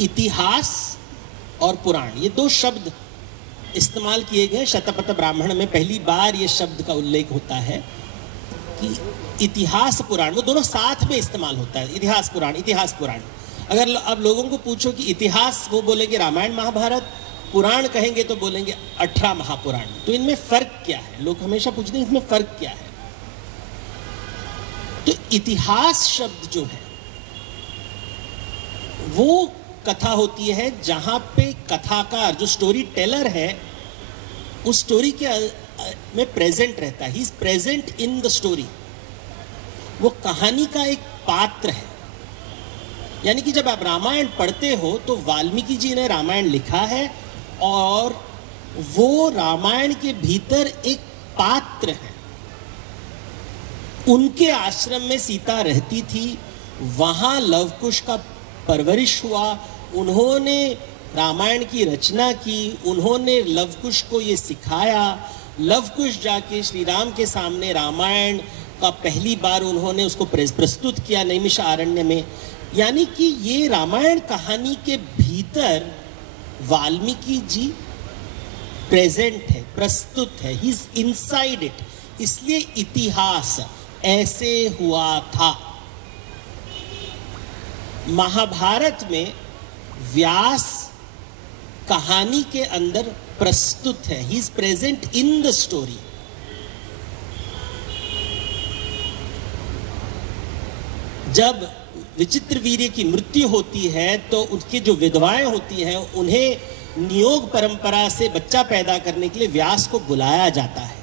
इतिहास और पुराण, ये दो शब्द इस्तेमाल किए गए। शतपथ ब्राह्मण में पहली बार ये शब्द का उल्लेख होता है कि इतिहास पुराण, वो दोनों साथ में इस्तेमाल होता है, इतिहास पुराण, इतिहास पुराण। अगर अब लोगों को पूछो कि इतिहास, वो बोलेंगे रामायण महाभारत, पुराण कहेंगे तो बोलेंगे 18 महापुराण। तो इनमें फर्क क्या है? लोग हमेशा पूछते हैं इसमें फर्क क्या है। तो इतिहास शब्द जो है वो कथा होती है जहां पे कथाकार, जो स्टोरी टेलर है, उस स्टोरी के में प्रेजेंट रहता है। He is present in the story. वो कहानी का एक पात्र है। यानी कि जब आप रामायण पढ़ते हो तो वाल्मीकि जी ने रामायण लिखा है और वो रामायण के भीतर एक पात्र है। उनके आश्रम में सीता रहती थी, वहां लवकुश का परवरिश हुआ, उन्होंने रामायण की रचना की, उन्होंने लवकुश को ये सिखाया। लवकुश जाके श्री राम के सामने रामायण का पहली बार उन्होंने उसको प्रस्तुत किया नैमिषारण्य में। यानी कि ये रामायण कहानी के भीतर वाल्मीकि जी प्रेजेंट है, प्रस्तुत है, ही इज इनसाइड इट। इसलिए इतिहास ऐसे हुआ था। महाभारत में व्यास कहानी के अंदर प्रस्तुत है, he is present in the story. जब विचित्रवीर्य की मृत्यु होती है तो उसकी जो विधवाएं होती हैं उन्हें नियोग परंपरा से बच्चा पैदा करने के लिए व्यास को बुलाया जाता है।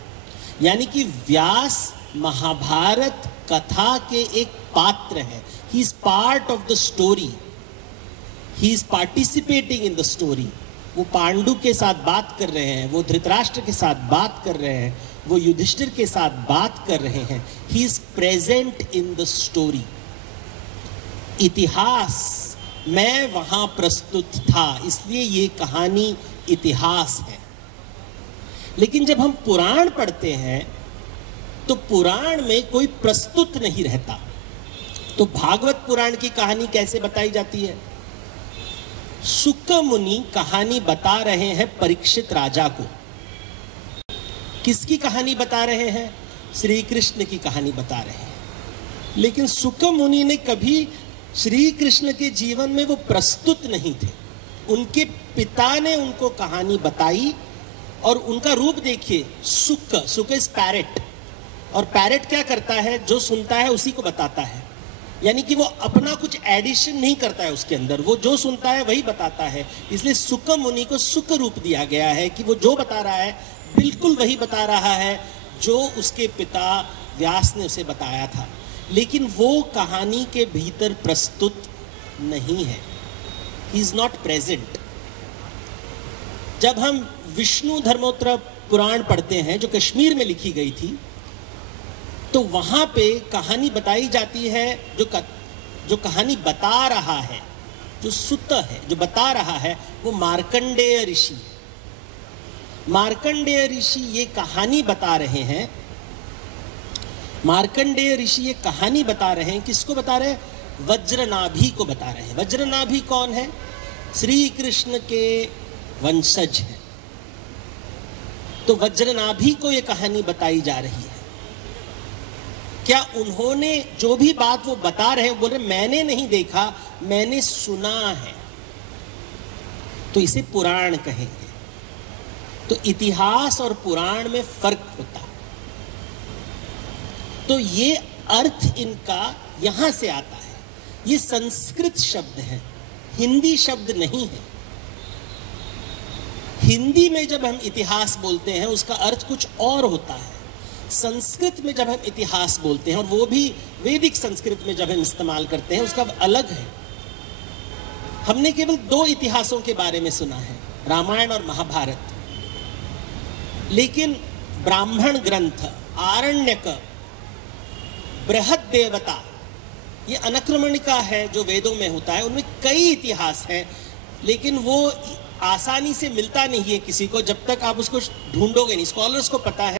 यानी कि व्यास महाभारत कथा के एक पात्र है। He is part of the story, he is participating in the story. वो पांडु के साथ बात कर रहे हैं, वो धृतराष्ट्र के साथ बात कर रहे हैं, वो युधिष्ठिर के साथ बात कर रहे हैं। He is present in the story. इतिहास मैं वहां प्रस्तुत था, इसलिए ये कहानी इतिहास है। लेकिन जब हम पुराण पढ़ते हैं तो पुराण में कोई प्रस्तुत नहीं रहता। तो भागवत पुराण की कहानी कैसे बताई जाती है? शुक मुनि कहानी बता रहे हैं परीक्षित राजा को। किसकी कहानी बता रहे हैं? श्री कृष्ण की कहानी बता रहे हैं। लेकिन शुक मुनि ने कभी श्री कृष्ण के जीवन में वो प्रस्तुत नहीं थे। उनके पिता ने उनको कहानी बताई और उनका रूप देखिए, शुक, शुक इज पैरेट। और पैरेट क्या करता है? जो सुनता है उसी को बताता है। यानी कि वो अपना कुछ एडिशन नहीं करता है उसके अंदर, वो जो सुनता है वही बताता है। इसलिए शुक मुनि को शुक रूप दिया गया है कि वो जो बता रहा है बिल्कुल वही बता रहा है जो उसके पिता व्यास ने उसे बताया था। लेकिन वो कहानी के भीतर प्रस्तुत नहीं है। He is not present. जब हम विष्णु धर्मोत्तर पुराण पढ़ते हैं जो कश्मीर में लिखी गई थी, तो वहां पे कहानी बताई जाती है। जो कहानी बता रहा है, जो सुत है, जो बता रहा है, वो मार्कंडेय ऋषि। मार्कंडेय ऋषि ये कहानी बता रहे हैं। मार्कंडेय ऋषि ये कहानी बता रहे हैं। किसको बता रहे हैं? वज्रनाभि को बता रहे हैं। वज्रनाभि कौन है? श्री कृष्ण के वंशज हैं। तो वज्रनाभि को ये कहानी बताई जा रही है। क्या उन्होंने जो भी बात वो बता रहे हैं, बोल रहे मैंने नहीं देखा, मैंने सुना है, तो इसे पुराण कहेंगे। तो इतिहास और पुराण में फर्क होता है। तो ये अर्थ इनका यहां से आता है। ये संस्कृत शब्द है, हिंदी शब्द नहीं है। हिंदी में जब हम इतिहास बोलते हैं उसका अर्थ कुछ और होता है। संस्कृत में जब हम इतिहास बोलते हैं, और वो भी वैदिक संस्कृत में जब हम इस्तेमाल करते हैं, उसका अलग है। हमने केवल दो इतिहासों के बारे में सुना है, रामायण और महाभारत। लेकिन ब्राह्मण ग्रंथ, आरण्यक, बृहद्देवता, ये अनक्रमणिका है जो वेदों में होता है। उनमें कई इतिहास हैं, लेकिन वो आसानी से मिलता नहीं है किसी को, जब तक आप उसको ढूंढोगे नहीं। स्कॉलर्स को पता है